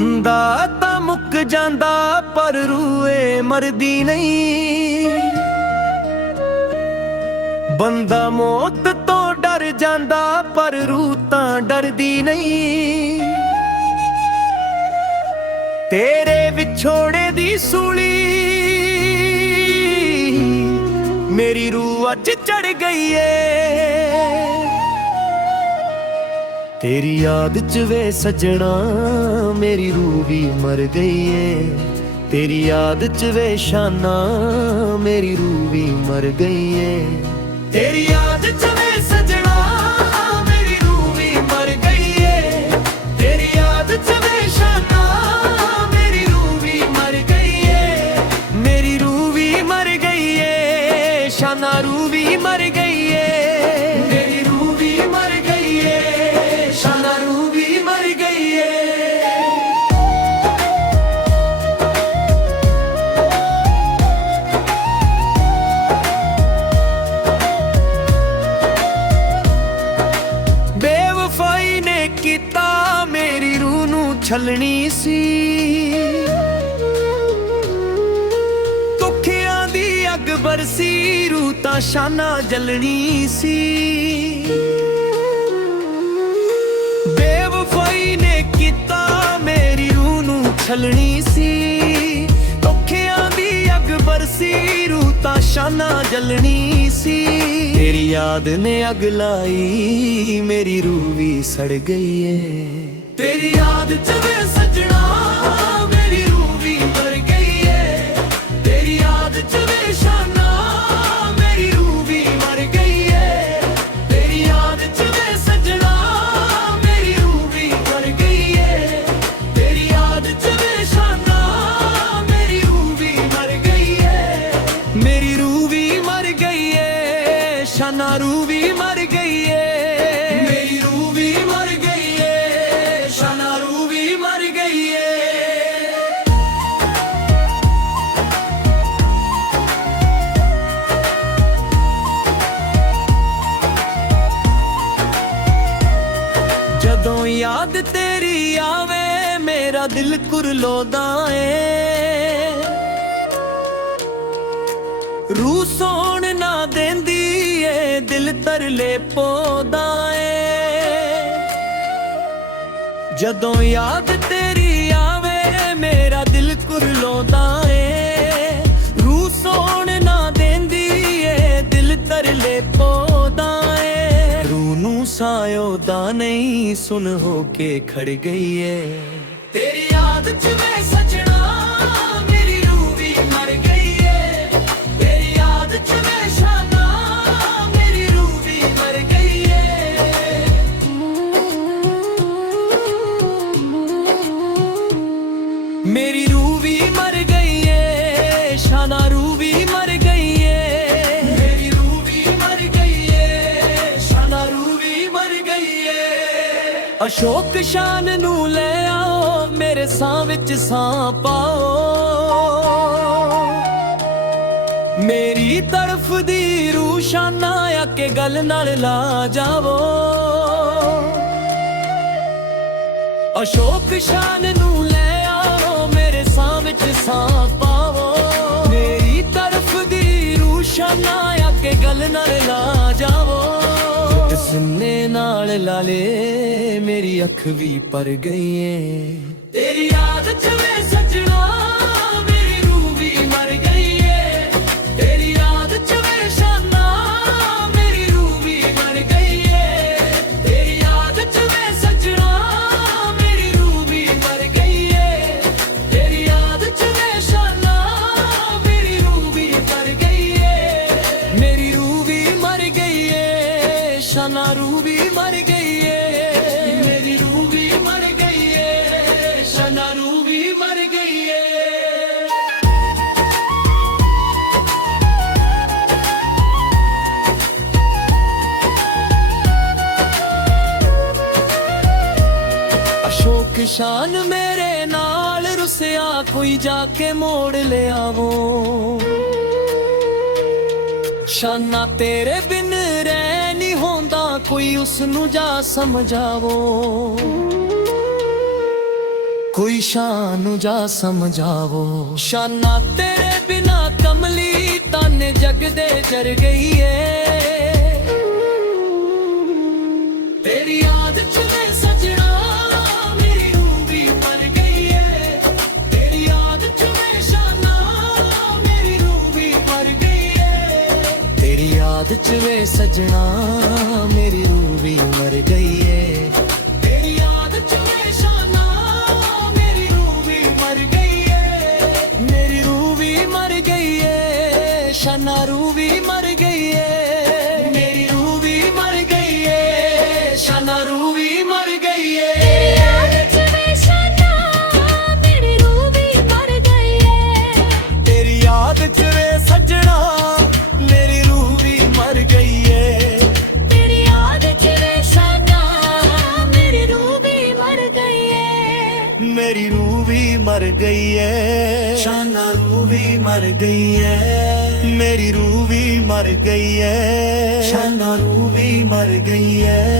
ਬੰਦਾ ਤਾਂ ਮੁੱਕ ਜਾਂਦਾ ਪਰ ਰੂਏ ਮਰਦੀ ਨਹੀਂ। ਬੰਦਾ ਮੌਤ ਤੋਂ ਡਰ ਜਾਂਦਾ ਪਰ ਰੂਹ ਤਾਂ ਡਰਦੀ ਨਹੀਂ। ਤੇਰੇ ਵਿਛੋੜੇ ਦੀ ਸੂਲੀ ਮੇਰੀ ਰੂਹ ਅੱਜ ਚੜ ਗਈ ਏ। तेरी याद च वे सजना मेरी रूह भी मर गई है। तेरी याद च वे शाना मेरी रूह भी मर गई है। तेरी याद च वे सजना मेरी रूह भी मर गई है। तेरी याद च वे शाना मेरी रूह भी मर गई है। मेरी रूह भी मर गई है, शाना रूह भी मर गई है। मेरी रूह भी मर गई है, शाना रूह भी मर गई है। बेवफाई ने कीता मेरी रूह नू छलनी सी। दुखियां दी अग बरसी रूह तां शाना जलनी सी। छलनी सी दुखियां दी अग बरसी रूह तां शाना जलनी सी। तेरी याद ने अग लाई मेरी रूह भी सड़ गई है। तेरी याद च वे सजना मेरी रूह भी मर गई है। तेरी याद च वे शाना मेरी रूह भी मर गई है। तेरी याद च वे सजना मेरी रूह भी मर गई है। तेरी याद च शाना रूह भी मर गई है। मेरी रूह भी मर गई है, शाना रूह भी मर गई है। जदों याद तेरी आवे मेरा दिल कुरलोदा है। रूह सौण ना देंदी दिल तरले पोदा है। जदों याद तेरी आवे मेरा दिल कुरलोदा है। रूह सौण ना देंदी है दिल तरले पोदा है। रूह नू सायोदा नहीं सुन हो के खड़ गई है। तेरी याद च वे सजना मेरी रूह भी मर गई है। तेरी याद च वे शाना मेरी रूह भी मर गई है, शाना रूह भी मर गई है। मेरी रूह भी मर गई है, शाना रूह भी मर गई है। अशोक शान नू ले आओ मेरे सां विच सां पाओ। मेरी तरफ दी रूह शाना आके गल नाल ला जावो। अशोक शान नू ले मेरे सां विच सां पावो। मेरी तरफ दी रूह शाना आके गल नाल ला जावो। सीने नाल ला ले मेरी अख भी पर गई है। तेरी याद च वे सजना मेरी रूह भी मर गई है। तेरी याद च वे शाना मेरी रूह भी मर गई है। तेरी याद च वे सजना मेरी रूह भी मर गई है। तेरी याद च वे शाना मेरी रूह भी मर गई है। मेरी रूह भी मर गई है, शाना रूह भी मर गई है। मेरी रूह भी मर गई है, शाना रूह भी मर गई है। अशोक शान मेरे नाल रुसिया कोई जाके मोड़ ले आवो। शाना तेरे बिन रह नहीं होंदा कोई उसनू जा समझावो। कोई शान जा समझावो। शाना तेरे बिना कमली ताने जग दे जर गई है। तेरी याद च मैं सजना मेरी रूह भी मर गई है। तेरी याद च मैं शाना मेरी रूह भी मर गई है। तेरी याद च वे सजना मेरी रूह भी मर गई है। तेरी याद च वे शाना मेरी रूह भी मर गई है। मेरी रूह भी मर गई है। शाना रूह भी मर गई है। मेरी रूह भी मर गई है। शाना रूह भी मर गई है। तेरी याद च वे शाना मेरी रूह भी मर गई है। तेरी याद च वे सजना मेरी रूह भी मर गई है। तेरी याद च वे शाना मेरी रूह भी मर गई है। मेरी रूह भी मर गई है। शाना रूह भी मर गई है। मेरी रूह भी मर गई है। शाना रूह भी मर गई है।